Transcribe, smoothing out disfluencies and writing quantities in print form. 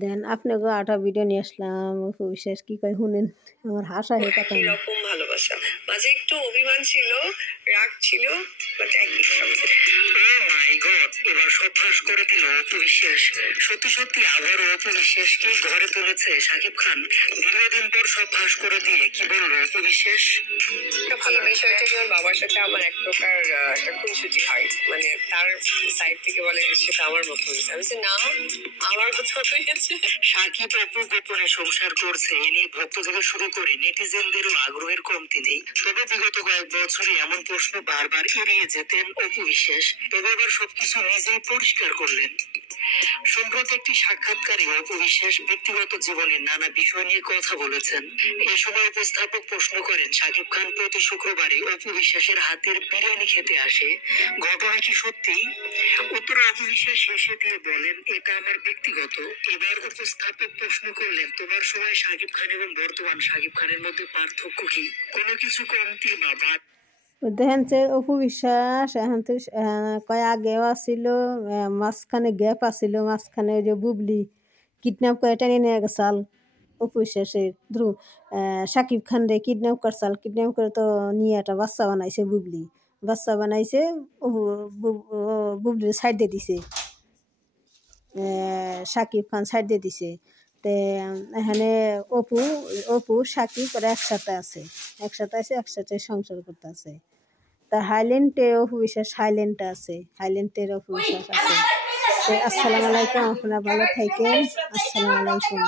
দেন আপনাকে আটা ভিডিও নিয়ে আসলাম অপু বিশ্বাস কি কয় শুনেন আমার হাসা হয়ে কথা এরকম ভালোবাসা মাঝে একটু অভিমান ছিল রাগ ছিল বাট একই সাথে ও মাই গড এবার সব ফাঁস করে দিল অপু বিশ্বাস সত্যি সত্যি আবারও অপু বিশ্বাসকে ঘরে তুলেছে শাকিব খান দীর্ঘদিন পর সব ফাঁস করে দিয়ে কি বললো অপু বিশ্বাস এই বিষয়টা আমার বাবার সাথে আমার এক প্রকার একটা খুনসুটি হয় মানে তার সাইড থেকে বলে সেটা আমার মতো হয়েছে আমি না আমার মতো হয়েছে শাকিব অপু গোপনে সংসার করছে এ নিয়ে ভক্ত থেকে শুরু করে নেটিজেনদেরও আগ্রহের কমতি নেই তবে বিগত কয়েক বছরে এমন প্রশ্ন বারবার এড়িয়ে যেতেন অপু বিশ্বাস তবে এবার সবকিছু নিজেই পরিষ্কার করলেন সম্প্রতি একটি সাক্ষাৎকারে অপু বিশ্বাস ব্যক্তিগত জীবনের নানা বিষয় নিয়ে কথা বলেছেন এ সময় উপস্থাপক প্রশ্ন করেন শাকিব খান প্রতি শুক্রবারে অপু বিশ্বাসের হাতের বিরিয়ানি খেতে আসে ঘটনা কি সত্যি উত্তরে অপু বিশ্বাস শেষে দিয়ে বলেন এটা আমার ব্যক্তিগত এবার উপস্থাপক প্রশ্ন করলেন তোমার সময় শাকিব খান এবং বর্তমান শাকিব খানের মধ্যে পার্থক্য কি কোনো কিছু কমতি বা বাদ দেখেন যে অপু বিশ্বাস এখন তো কয় আগেও আসছিল মাঝখানে গ্যাপ আসছিল মাঝখানে ওই যে বুবলি কিডন্যাপ করে টেনে নিয়ে গেছাল অপু বিশ্বাসের ধ্রুব শাকিব খান রে কিডন্যাপ করছাল কিডন্যাপ করে তো নিয়ে একটা বাচ্চা বানাইছে বুবলি বাচ্চা বানাইছে বুবলির সাইড দিয়ে দিছে শাকিব খান সাইড দিয়ে দিছে তে এখানে অপু শাকিব ওরা একসাথে আছে একসাথে সংসার করতে আছে তা হাইল্যান্ডে অপু বিশ্বাস হাইল্যান্ডে আছে হাইল্যান্ডের অপু বিশ্বাস আছে। আসসালামু আলাইকুম আপনারা ভালো থাকেন আসসালামু আলাইকুম।